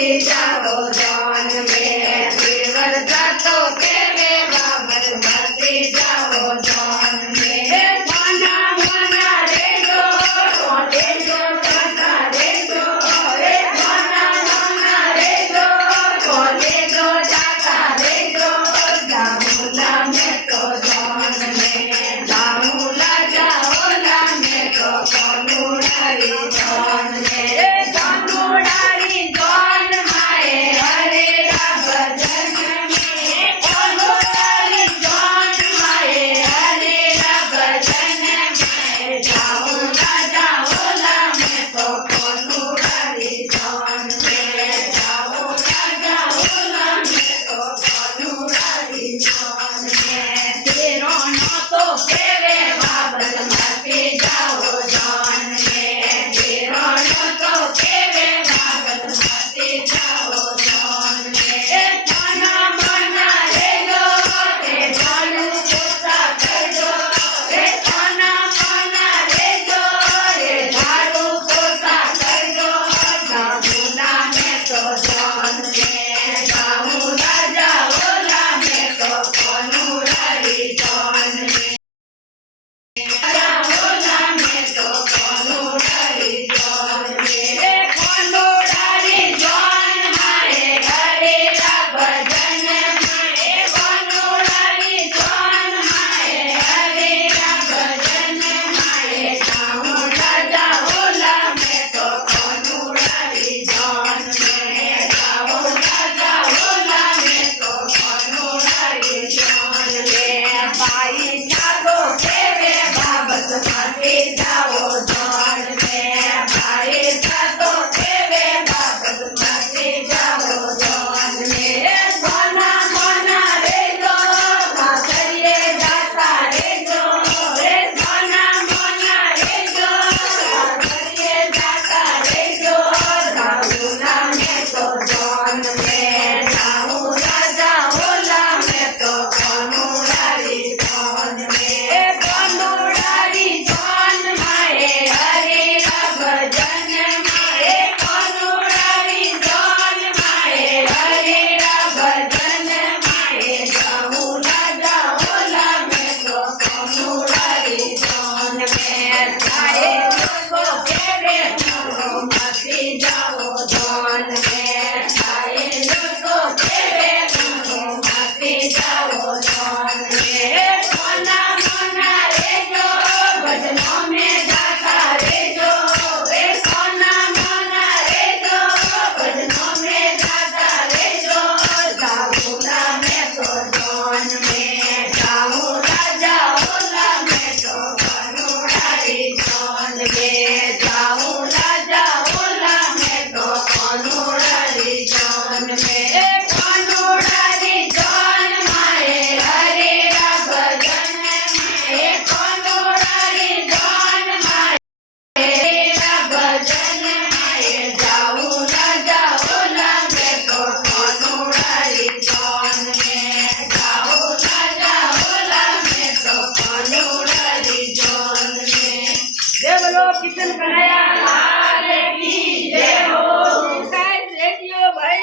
जाओ जान में देवर जातो तेरे बाबर भरती जाओ जान में मना मना रे दो जाता रे दो रे मना मना रे दो जाता रे दो जाऊला में तो जान में जाऊला जाओला में तो कनुड़ारी जान में कनुड़ारी जान माए हरे भजन में कनुड़ारी जान माए हरे भजन में जाऊला जाओला में तो कनुड़ारी जान में जाऊला जाओला में तो कनुड़ारी जान में तेरो नो तो केवे बाबत मापी जाओ जान में तेरो नो तो केवे बाबत मापी जाओ जान में मना मना रे दो रे झाड़ू पोछा कर दो रे मना मना रे दो रे झाड़ू पोछा कर दो जाऊला में तो जान में जाऊला जाओला में तो कनुड़ारी जान में जाओला में तो कनुड़ारी जान में कनुड़ारी जान माए हरे भजन में कनुड़ारी जान माए हरे भजन माए जाऊला जाओला में तो कनुड़ारी जान में जाऊला जाओला में तो कनुड़ारी जान में बाई जागो केवे बाबत माते जाओ जान में बाई जागो केवे बाबत माते जाओ जान में मना मना रे दो भातरिये जाता रे दो रे मना मना रे दो भातरिये जाता रे दो जाऊला में तो जान में जाऊला जाओला में तो कनुड़ारी जान में कनुड़ारी जान माए हरे भजन माए कनुड़ारी जान माए हरे भजन माए जाऊला जाओला में तो कनुड़ारी जान में सारे लोगों केवे मती जाओ जान में सारे लोगों केवे मती जाओ जान में मना मना रे दो भजनों में जाता रे दो रे मना मना रे दो भजनों में जाता रे दो जाऊला में तो जान में जाऊला जाओला में तो कनुड़ारी जान में जाऊला जाओला में तो कनुड़ारी जान में कनुड़ारी जान माए हरे भजन में कनुड़ारी जान माए हरे भजन में जाऊला जाओला में तो कनुड़ारी जान में जाऊला जाओला में तो कनुड़ारी जान में जय बोलो किशन कन्हैया लाल की जय हो। रेडियो भाई